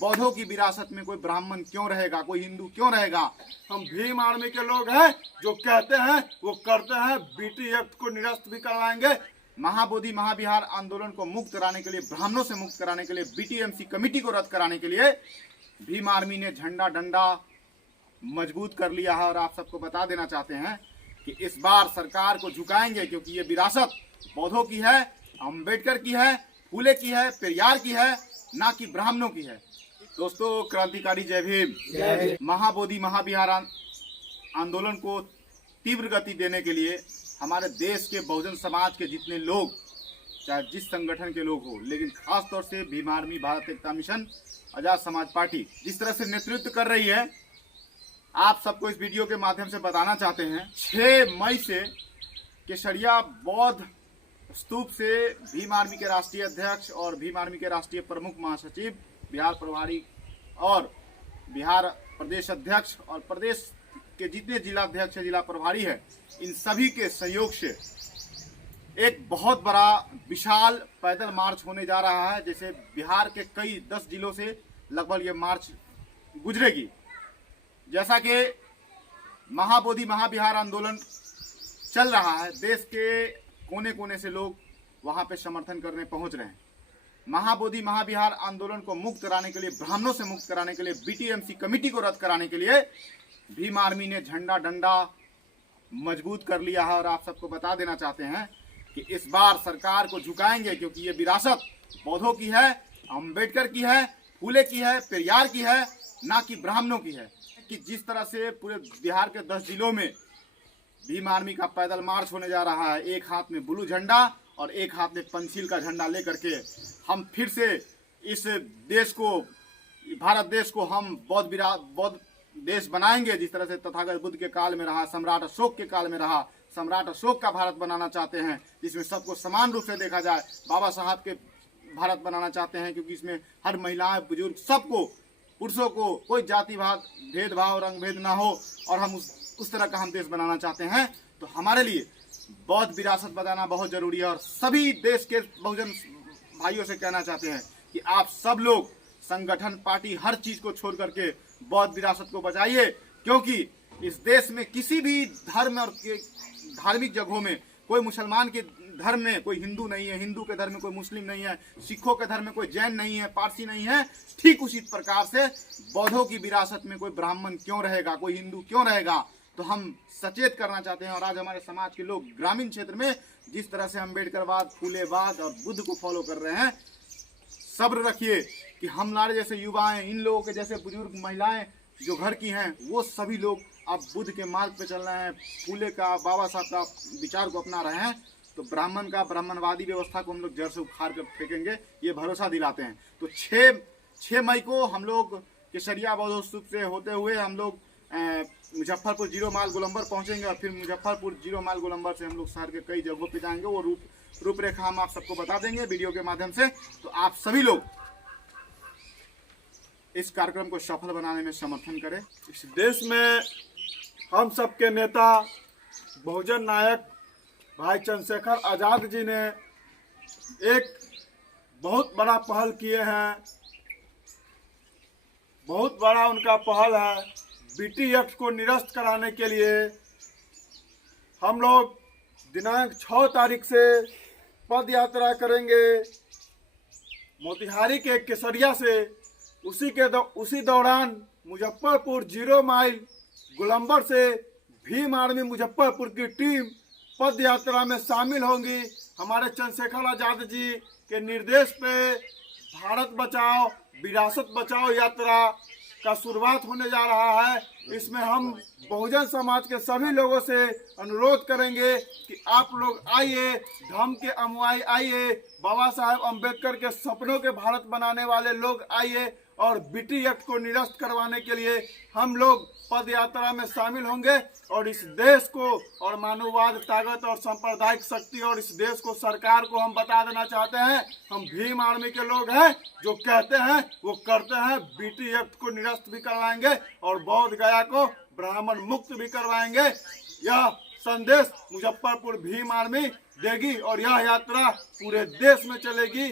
बौद्धों की विरासत में कोई ब्राह्मण क्यों रहेगा, कोई हिंदू क्यों रहेगा। हम भीम आर्मी के लोग हैं, जो कहते हैं वो करते हैं। बीटी एक्ट को निरस्त भी करवाएंगे। महाबोधि महाविहार आंदोलन को मुक्त कराने के लिए, ब्राह्मणों से मुक्त कराने के लिए, बीटीएमसी कमेटी को रद्द कराने के लिए भीम आर्मी ने झंडा डंडा मजबूत कर लिया है। और आप सबको बता देना चाहते हैं कि इस बार सरकार को झुकाएंगे, क्योंकि ये विरासत बौद्धों की है, अंबेडकर की है, फूले की है, पेरियार की है, ना कि ब्राह्मणों की है। दोस्तों, क्रांतिकारी जय भीम। महाबोधि महाविहार आंदोलन को तीव्र गति देने के लिए हमारे देश के बहुजन समाज के जितने लोग, चाहे जिस संगठन के लोग हो, लेकिन खास तौर से भीम आर्मी, भारत एकता मिशन, आजाद समाज पार्टी जिस तरह से नेतृत्व कर रही है, आप सबको इस वीडियो के माध्यम से बताना चाहते हैं। 6 मई से केसरिया बौद्ध स्तूप से भीम आर्मी के राष्ट्रीय अध्यक्ष और भीम आर्मी के राष्ट्रीय प्रमुख महासचिव, बिहार प्रभारी और बिहार प्रदेश अध्यक्ष और प्रदेश के जितने जिला अध्यक्ष, जिला प्रभारी है, इन सभी के सहयोग से एक बहुत बड़ा विशाल पैदल मार्च होने जा रहा है। जैसे बिहार के कई 10 जिलों से लगभग ये मार्च गुजरेगी। जैसा कि महाबोधि महाविहार आंदोलन चल रहा है, देश के कोने कोने से लोग वहां पे समर्थन करने पहुंच रहे हैं। महाबोधि महाविहार आंदोलन को मुक्त कराने के लिए, ब्राह्मणों से मुक्त कराने के लिए, बीटीएमसी कमेटी को रद्द कराने के लिए भीम आर्मी ने झंडा डंडा मजबूत कर लिया है। और आप सबको बता देना चाहते हैं कि इस बार सरकार को झुकाएंगे, क्योंकि ये विरासत बौद्धों की है, अंबेडकर की है, फूले की है, पेरियार की है, ना कि ब्राह्मणों की है। कि जिस तरह से पूरे बिहार के 10 जिलों में भीम आर्मी का पैदल मार्च होने जा रहा है, एक हाथ में ब्लू झंडा और एक हाथ में पंचशील का झंडा लेकर के हम फिर से इस देश को, भारत देश को हम बौद्ध देश बनाएंगे। जिस तरह से तथागत बुद्ध के काल में रहा, सम्राट अशोक के काल में रहा, सम्राट अशोक का भारत बनाना चाहते हैं, जिसमें सबको समान रूप से देखा जाए। बाबा साहब के भारत बनाना चाहते हैं, क्योंकि इसमें हर महिलाएं, बुजुर्ग, सबको, पुरुषों को कोई जातिवाद, भेदभाव, रंग भेद ना हो, और हम उस तरह का हम देश बनाना चाहते हैं। तो हमारे लिए बौद्ध विरासत बताना बहुत जरूरी है। और सभी देश के बहुजन भाइयों से कहना चाहते हैं कि आप सब लोग, संगठन, पार्टी, हर चीज को छोड़ करके बौद्ध विरासत को बचाइए, क्योंकि इस देश में किसी भी धर्म और धार्मिक जगहों में कोई मुसलमान के धर्म में कोई हिंदू नहीं है, हिंदू के धर्म में कोई मुस्लिम नहीं है, सिखों के धर्म में कोई जैन नहीं है, पारसी नहीं है। ठीक उसी प्रकार से बौद्धों की विरासत में कोई ब्राह्मण क्यों रहेगा, कोई हिंदू क्यों रहेगा। तो हम सचेत करना चाहते हैं। और आज हमारे समाज के लोग ग्रामीण क्षेत्र में जिस तरह से अम्बेडकरवाद, फूलेवाद और बुद्ध को फॉलो कर रहे हैं, सब्र रखिए कि हमारे जैसे युवाएं, इन लोगों के जैसे बुजुर्ग, महिलाएं जो घर की हैं, वो सभी लोग अब बुद्ध के मार्ग पे चल रहे हैं, फूले का, बाबा साहब का विचार को अपना रहे हैं। तो ब्राह्मणवादी व्यवस्था को हम लोग जड़ से उखाड़ कर फेंकेंगे, ये भरोसा दिलाते हैं। तो 6 मई को हम लोग केसरिया बौद्ध स्तूप से होते हुए हम लोग मुजफ्फरपुर जीरो माइल गोलंबर पहुंचेंगे, और फिर मुजफ्फरपुर जीरो माइल गोलंबर से हम लोग शहर के कई जगहों पे जाएंगे। वो रूपरेखा हम आप सबको बता देंगे वीडियो के माध्यम से। तो आप सभी लोग इस कार्यक्रम को सफल बनाने में समर्थन करें। इस देश में हम सबके नेता, बहुजन नायक भाई चंद्रशेखर आजाद जी ने एक बहुत बड़ा पहल किए हैं। बहुत बड़ा उनका पहल है। बीटी एक्ट को निरस्त कराने के लिए हम लोग दिनांक 6 तारीख से पद यात्रा करेंगे मोतिहारी के केसरिया से। उसी दौरान मुजफ्फरपुर जीरो माइल गोलंबर से भीम आर्मी मुजफ्फरपुर की टीम पद यात्रा में शामिल होंगी। हमारे चंद्रशेखर आजाद जी के निर्देश पे भारत बचाओ, विरासत बचाओ यात्रा का शुरुआत होने जा रहा है। इसमें हम बहुजन समाज के सभी लोगों से अनुरोध करेंगे कि आप लोग आइए, धर्म के अनुयायी आइए, बाबा साहब अम्बेडकर के सपनों के भारत बनाने वाले लोग आइए, और बीटी एक्ट को निरस्त करवाने के लिए हम लोग पद यात्रा में शामिल होंगे। और इस देश को, और मानववाद, ताकत और सांप्रदायिक शक्ति, और इस देश को, सरकार को हम बता देना चाहते हैं, हम भीम आर्मी के लोग हैं, जो कहते हैं वो करते हैं। बीटी एक्ट को निरस्त भी करवाएंगे और बौद्ध गया को ब्राह्मण मुक्त भी करवाएंगे। यह संदेश मुजफ्फरपुर भीम आर्मी देगी और यह यात्रा पूरे देश में चलेगी।